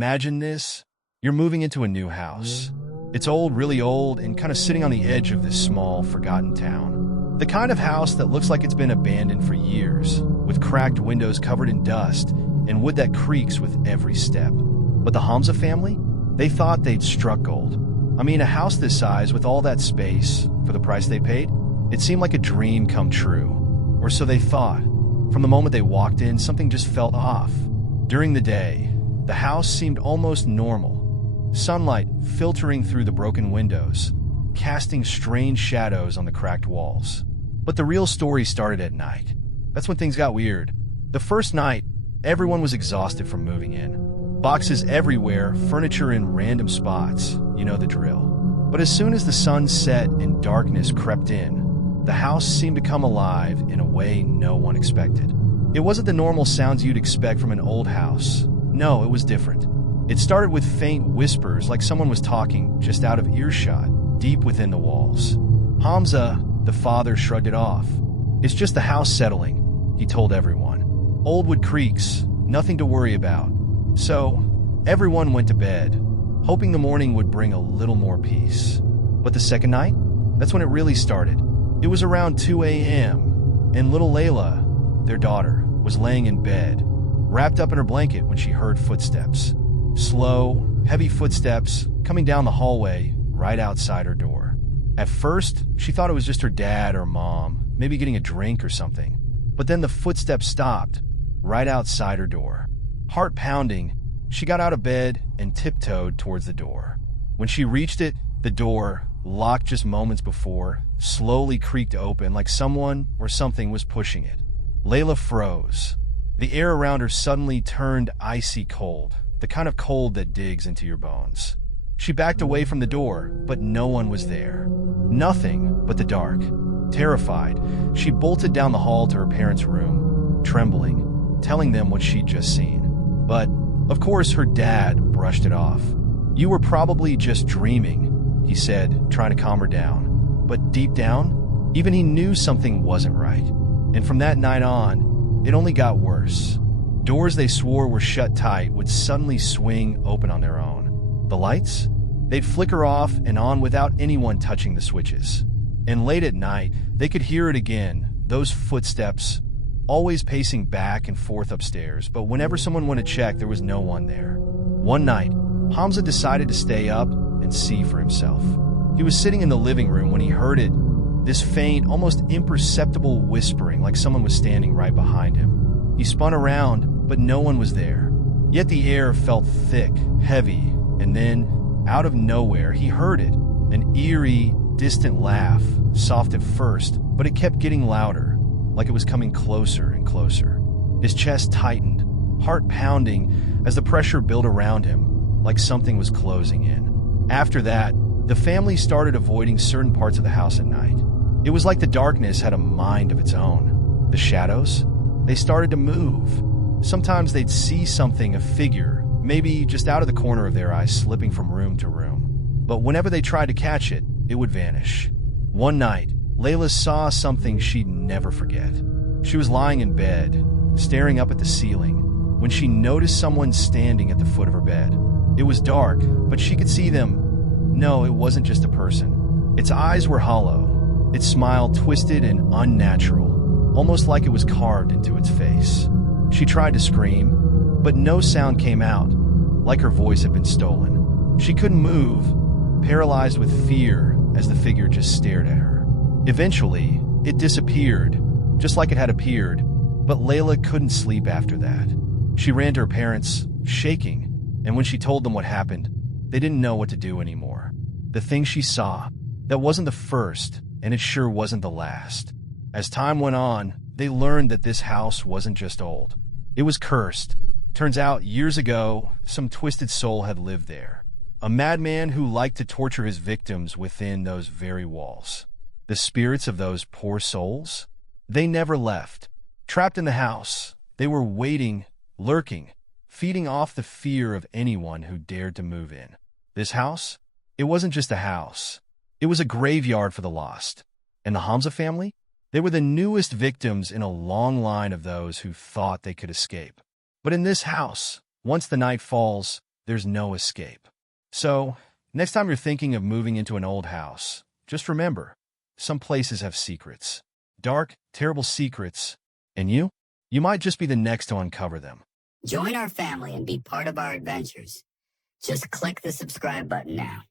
Imagine this. You're moving into a new house. It's old, really old, and kind of sitting on the edge of this small, forgotten town. The kind of house that looks like it's been abandoned for years, with cracked windows covered in dust and wood that creaks with every step. But the Hamza family? They thought they'd struck gold. I mean, a house this size with all that space, for the price they paid? It seemed like a dream come true. Or so they thought. From the moment they walked in, something just felt off. During the day, the house seemed almost normal. Sunlight filtering through the broken windows, casting strange shadows on the cracked walls. But the real story started at night. That's when things got weird. The first night, everyone was exhausted from moving in. Boxes everywhere, furniture in random spots, you know the drill. But as soon as the sun set and darkness crept in, the house seemed to come alive in a way no one expected. It wasn't the normal sounds you'd expect from an old house. No, it was different. It started with faint whispers like someone was talking just out of earshot, deep within the walls. Hamza, the father, shrugged it off. It's just the house settling, he told everyone. Old wood creaks, nothing to worry about. So, everyone went to bed, hoping the morning would bring a little more peace. But the second night? That's when it really started. It was around 2 a.m., and little Layla, their daughter, was laying in bed, wrapped up in her blanket when she heard footsteps. Slow, heavy footsteps coming down the hallway right outside her door. At first, she thought it was just her dad or mom, maybe getting a drink or something. But then the footsteps stopped, right outside her door. Heart pounding, she got out of bed and tiptoed towards the door. When she reached it, the door, locked just moments before, slowly creaked open like someone or something was pushing it. Layla froze. The air around her suddenly turned icy cold, the kind of cold that digs into your bones. She backed away from the door, but no one was there. Nothing but the dark. Terrified, she bolted down the hall to her parents' room, trembling, telling them what she'd just seen. But, of course, her dad brushed it off. "You were probably just dreaming," he said, trying to calm her down. But deep down, even he knew something wasn't right. And from that night on, it only got worse. Doors they swore were shut tight would suddenly swing open on their own. The lights? They'd flicker off and on without anyone touching the switches. And late at night, they could hear it again, those footsteps, always pacing back and forth upstairs, but whenever someone went to check, there was no one there. One night, Hamza decided to stay up and see for himself. He was sitting in the living room when he heard it, this faint, almost imperceptible whispering like someone was standing right behind him. He spun around, but no one was there. Yet the air felt thick, heavy, and then, out of nowhere, he heard it, an eerie, distant laugh, soft at first, but it kept getting louder, like it was coming closer and closer. His chest tightened, heart pounding as the pressure built around him, like something was closing in. After that, the family started avoiding certain parts of the house at night. It was like the darkness had a mind of its own. The shadows? They started to move. Sometimes they'd see something, a figure, maybe just out of the corner of their eye, slipping from room to room. But whenever they tried to catch it, it would vanish. One night, Layla saw something she'd never forget. She was lying in bed, staring up at the ceiling, when she noticed someone standing at the foot of her bed. It was dark, but she could see them. No, it wasn't just a person. Its eyes were hollow, its smile twisted and unnatural, almost like it was carved into its face. She tried to scream, but no sound came out, like her voice had been stolen. She couldn't move, paralyzed with fear as the figure just stared at her. Eventually, it disappeared, just like it had appeared, but Layla couldn't sleep after that. She ran to her parents, shaking, and when she told them what happened, they didn't know what to do anymore. The thing she saw, that wasn't the first, and it sure wasn't the last. As time went on, they learned that this house wasn't just old. It was cursed. Turns out, years ago, some twisted soul had lived there. A madman who liked to torture his victims within those very walls. The spirits of those poor souls? They never left. Trapped in the house, they were waiting, lurking, feeding off the fear of anyone who dared to move in. This house? It wasn't just a house. It was a graveyard for the lost. And the Hamza family? They were the newest victims in a long line of those who thought they could escape. But in this house, once the night falls, there's no escape. So, next time you're thinking of moving into an old house, just remember, some places have secrets. Dark, terrible secrets. And you? You might just be the next to uncover them. Join our family and be part of our adventures. Just click the subscribe button now.